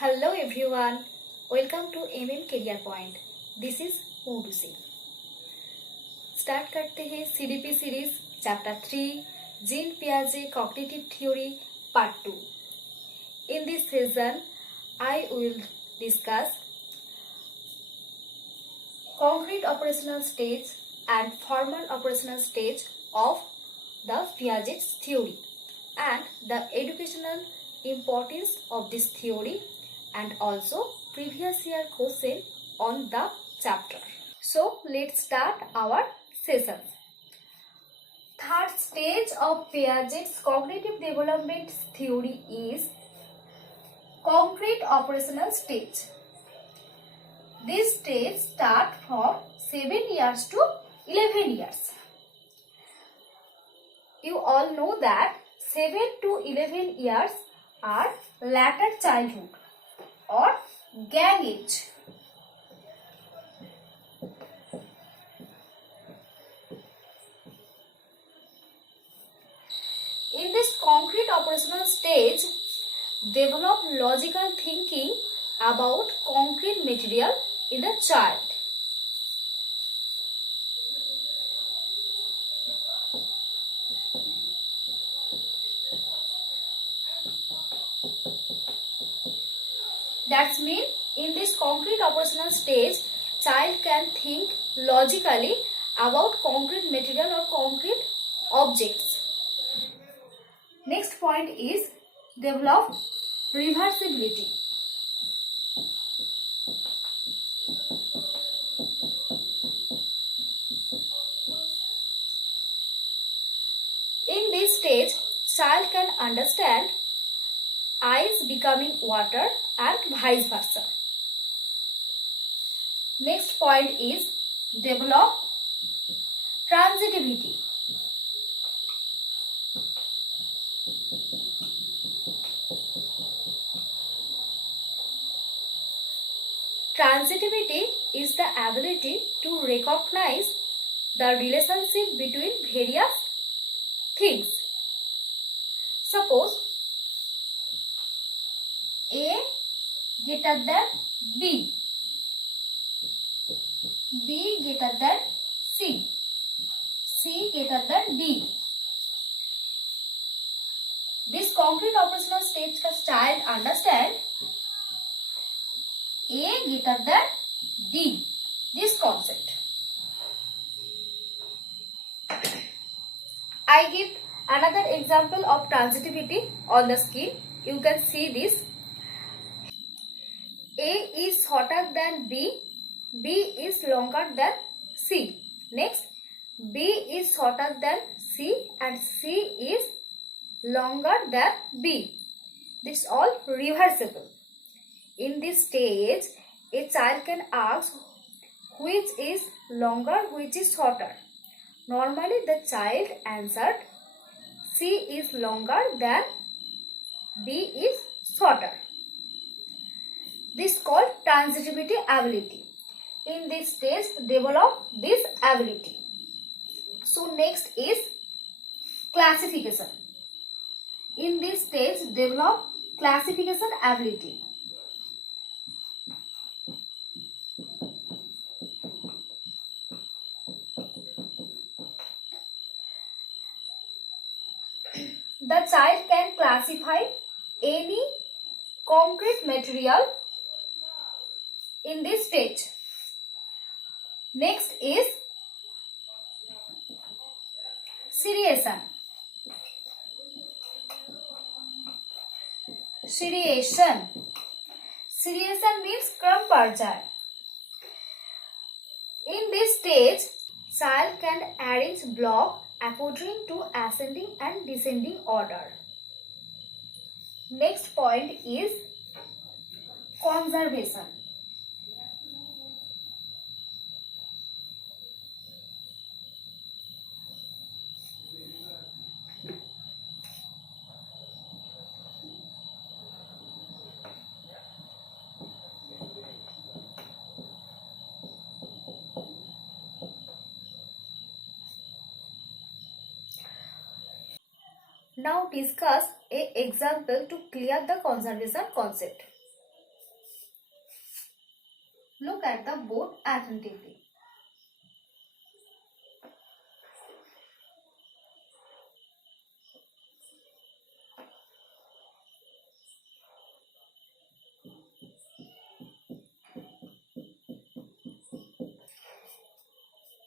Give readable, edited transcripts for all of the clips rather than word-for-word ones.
Hello everyone, welcome to MM Career Point. This is Moutusi. Start करते हैं CDP series chapter 3 Jean पियाजे cognitive theory part 2. In this session, I will discuss concrete operational stage and formal operational stage of the Piaget's theory and the educational importance of this theory and also previous year question on the chapter. So let's start our session. Third stage of Piaget's cognitive development theory is concrete operational stage. This stage starts from 7 years to 11 years. You all know that 7 to 11 years are later childhood or gang age. In this concrete operational stage, develop logical thinking about concrete material in the child. That means in this concrete operational stage, child can think logically about concrete material or concrete objects. Next point is develop reversibility. In this stage, child can understand ice becoming water and vice versa. Next point is develop transitivity. Transitivity is the ability to recognize the relationship between various things. Suppose A greater than B, B greater than C, C greater than D. This concrete operational stage का child understand A greater than D, this concept. I give another example of transitivity on the screen. You can see this. A is shorter than B, B is longer than C. Next, B is shorter than C and C is longer than B. This is all reversible. In this stage, a child can ask which is longer, which is shorter. Normally, the child answered C is longer than B is shorter. This is called transitivity ability. In this stage, develop this ability. So next is classification. In this stage, develop classification ability. The child can classify any concrete material in this stage. Next is seriation. Seriation. Seriation means क्रम पर्याय. In this stage, child can arrange block according to ascending and descending order. Next point is conservation. Now discuss an example to clear the conservation concept. Look at the board attentively.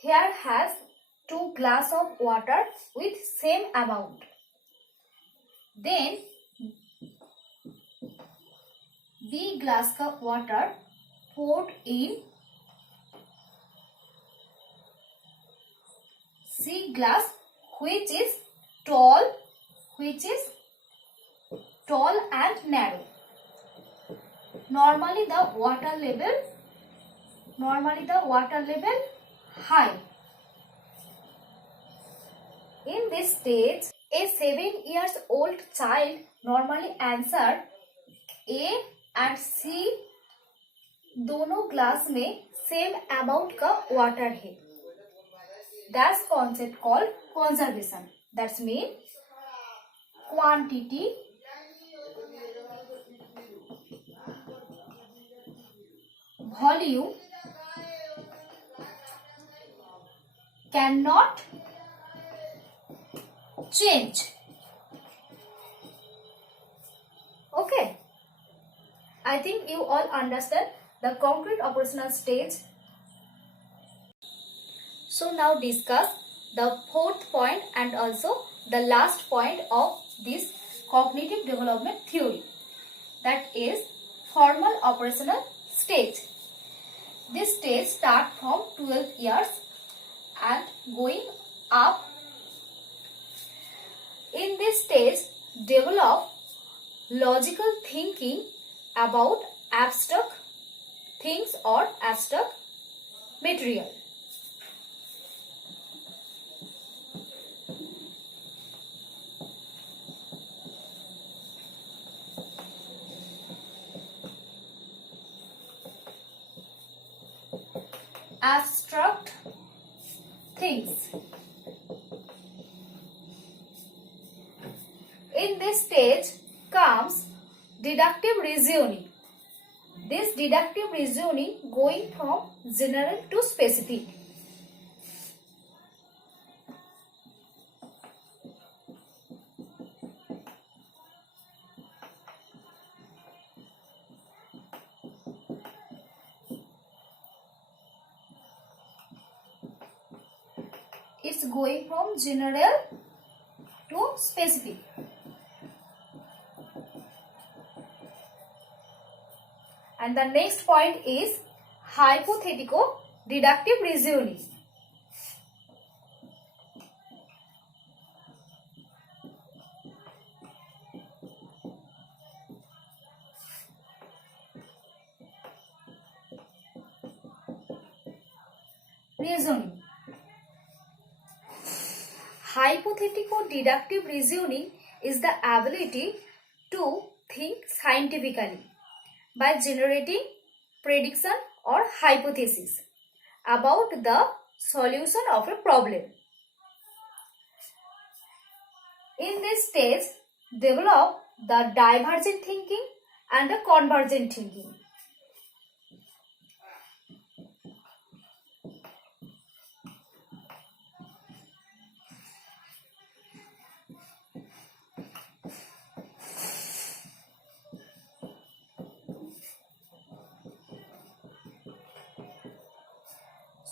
Here has 2 glass of water with same amount. Then B glass cup water poured in C glass which is tall and narrow. Normally the water level high. In this stage, a 7-year-old child normally answered A and C दोनों glass में same amount का water है. That's concept called conservation. That's mean quantity volume cannot change. Okay, I think you all understand the concrete operational stage. So now discuss the 4th point and also the last point of this cognitive development theory, that is formal operational stage. This stage starts from 12 years and going up. In this stage, develop logical thinking about abstract things or abstract material. Abstract things. In this stage comes deductive reasoning. This deductive reasoning going from general to specific. It's going from general to specific. And the next point is hypothetical deductive reasoning. Hypothetical deductive reasoning is the ability to think scientifically by generating prediction or hypothesis about the solution of a problem. In this stage, develop the divergent thinking and the convergent thinking.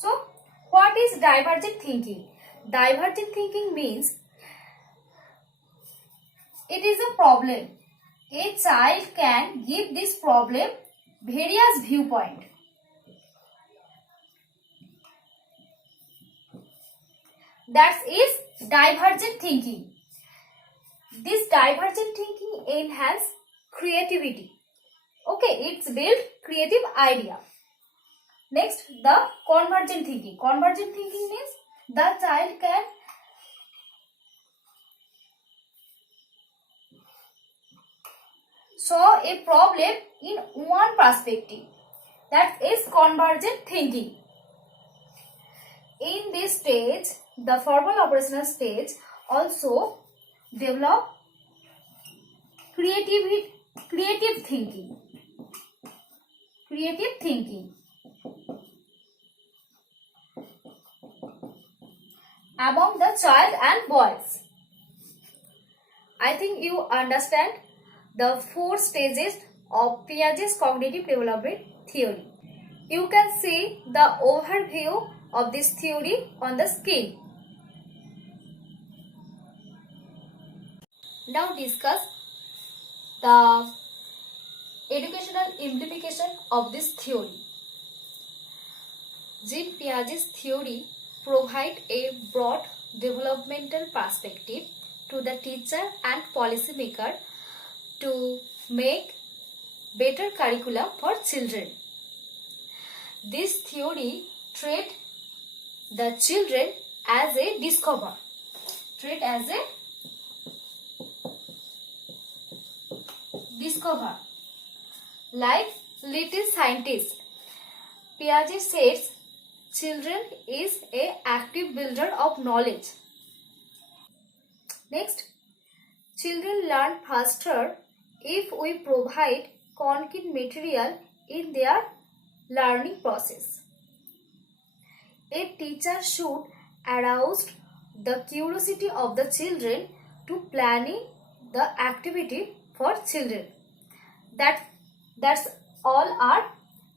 So, what is divergent thinking? Divergent thinking means it is a problem. A child can give this problem various viewpoints. That is divergent thinking. This divergent thinking enhances creativity. Okay, it's build creative idea. Next, the convergent thinking. Convergent thinking means the child can saw a problem in one perspective. That is convergent thinking. In this stage, the formal operational stage also develop creative thinking. Creative thinking. among the child and boys. I think you understand the 4 stages of Piaget's cognitive development theory. You can see the overview of this theory on the screen. Now discuss the educational implication of this theory. Jean Piaget's theory provides a broad developmental perspective to the teacher and policymaker to make better curriculum for children. This theory treats the children as a discoverer. Like little scientist, Piaget says children is a active builder of knowledge. Next, children learn faster if we provide concrete material in their learning process. A teacher should arouse the curiosity of the children to planning the activity for children. That's all our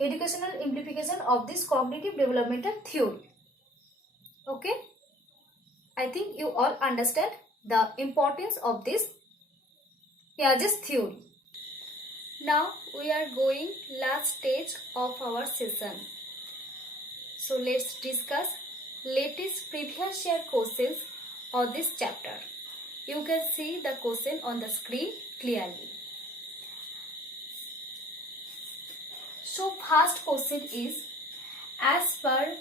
educational implication of this cognitive developmental theory. Okay? I think you all understand the importance of this Piaget's theory. Now we are going last stage of our session. So let's discuss latest previous year questions of this chapter. You can see the question on the screen clearly. So first question is, as per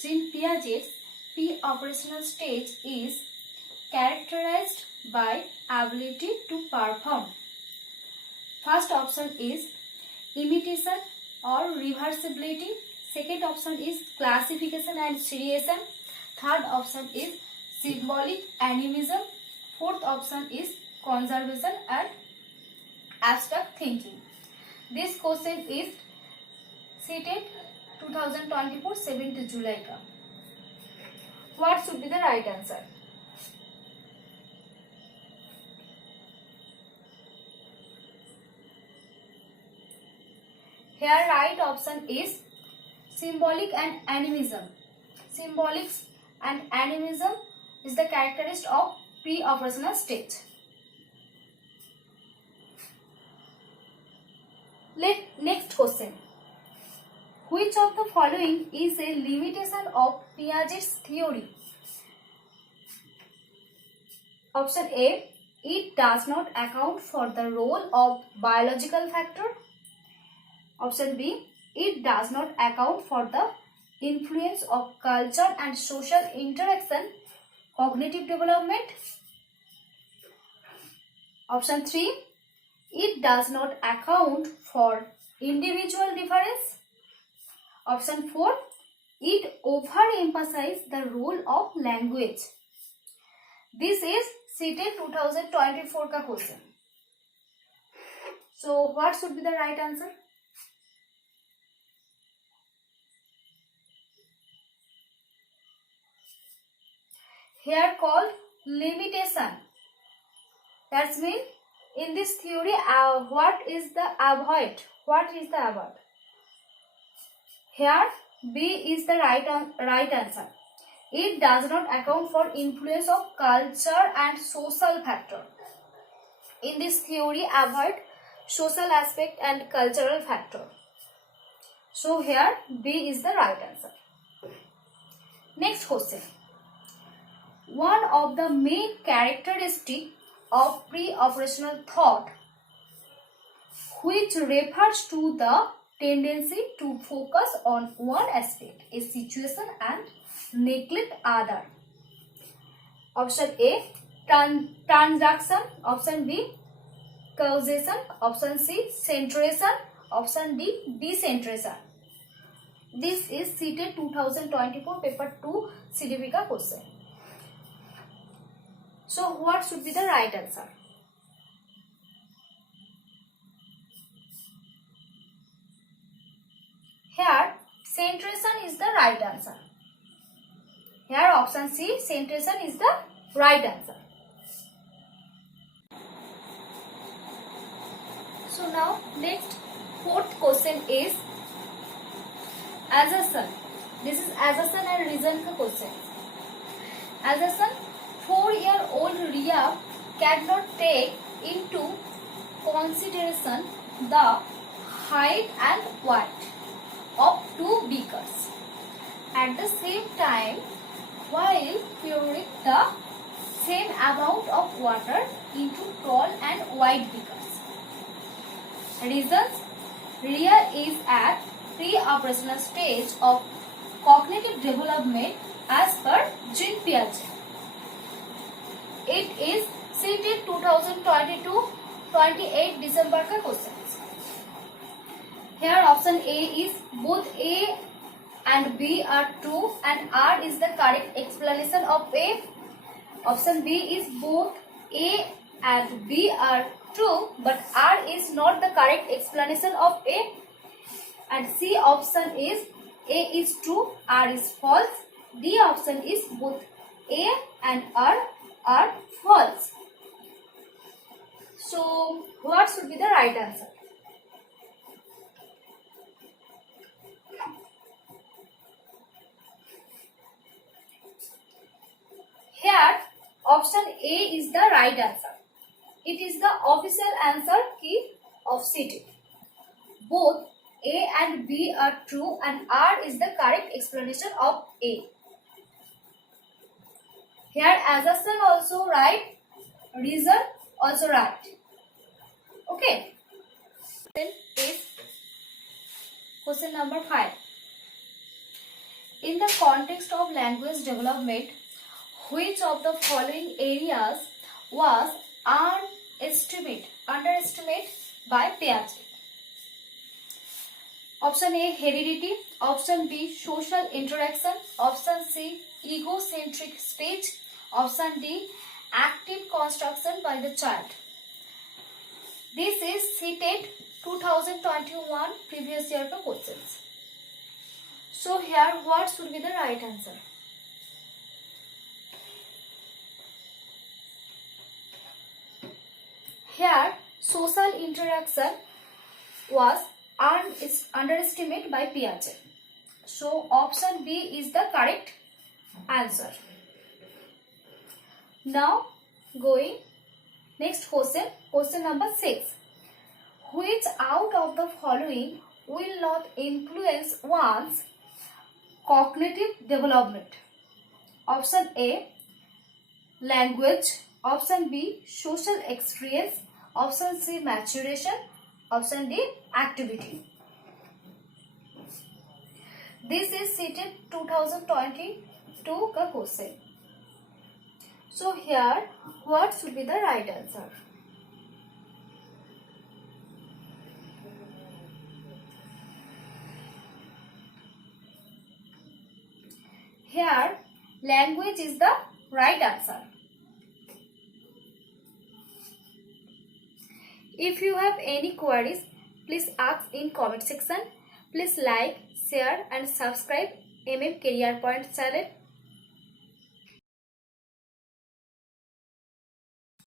Jean Piaget's pre-operational stage is characterized by ability to perform. First option is imitation or reversibility. Second option is classification and seriation. Third option is symbolic animism. Fourth option is conservation and abstract thinking. This question is Ctet 2024 7th July ka. What should be the right answer? Here right option is symbolic and animism. Symbolic and animism is the characteristic of pre-operational stage. Next question. Which of the following is a limitation of Piaget's theory? Option A. It does not account for the role of biological factor. Option B. It does not account for the influence of culture and social interaction, cognitive development. Option 3. It does not account for individual difference. Option 4. It overemphasizes the role of language. This is Ctet 2024 ka question. So what should be the right answer? Here called limitation. That means in this theory, what is the avoid? What is the avoid? Here B is the right answer. It does not account for influence of culture and social factor. In this theory, avoid social aspect and cultural factor. So here B is the right answer. Next question. One of the main characteristics of pre-operational thought, which refers to the tendency to focus on one aspect, a situation, and neglect other. Option A, transaction. Option B, causation. Option C, centration. Option D, decentration. This is Ctet 2024 paper 2 CDP ka question. So what should be the right answer? Here, centration is the right answer. Here option C, centration, is the right answer. So now next fourth question is assertion. This is assertion and reason ka question. Assertion: 4-year-old Ria cannot take into consideration the height and weight of two beakers at the same time while pouring the same amount of water into tall and wide beakers. Reasons: Ria is at pre-operational stage of cognitive development as per Jean Piaget. It is Ctet 2022-28 December ka questions. Here option A is both A and B are true and R is the correct explanation of A. Option B is both A and B are true but R is not the correct explanation of A. And C option is A is true, R is false. D option is both A and R are false. So what should be the right answer? Here option A is the right answer. It is the official answer key of Ctet. Both A and B are true and R is the correct explanation of A. Here assertion also right, reason also right. Okay. Then is question number 5. In the context of language development, which of the following areas was underestimated by Piaget? Option A, heredity. Option B, social interaction. Option C, egocentric speech. Option D, active construction by the child. This is Ctet 2021 previous year questions. So here what should be the right answer? Here social interaction was underestimated by Piaget. So option B is the correct answer. Now going next question, question number 6. Which out of the following will not influence one's cognitive development? Option A, language. Option B, social experience. Option C, maturation. Option D, activity. This is Ctet 2022 ka question. So here what should be the right answer? Here language is the right answer. If you have any queries, please ask in comment section. Please like, share and subscribe MM Career Point channel.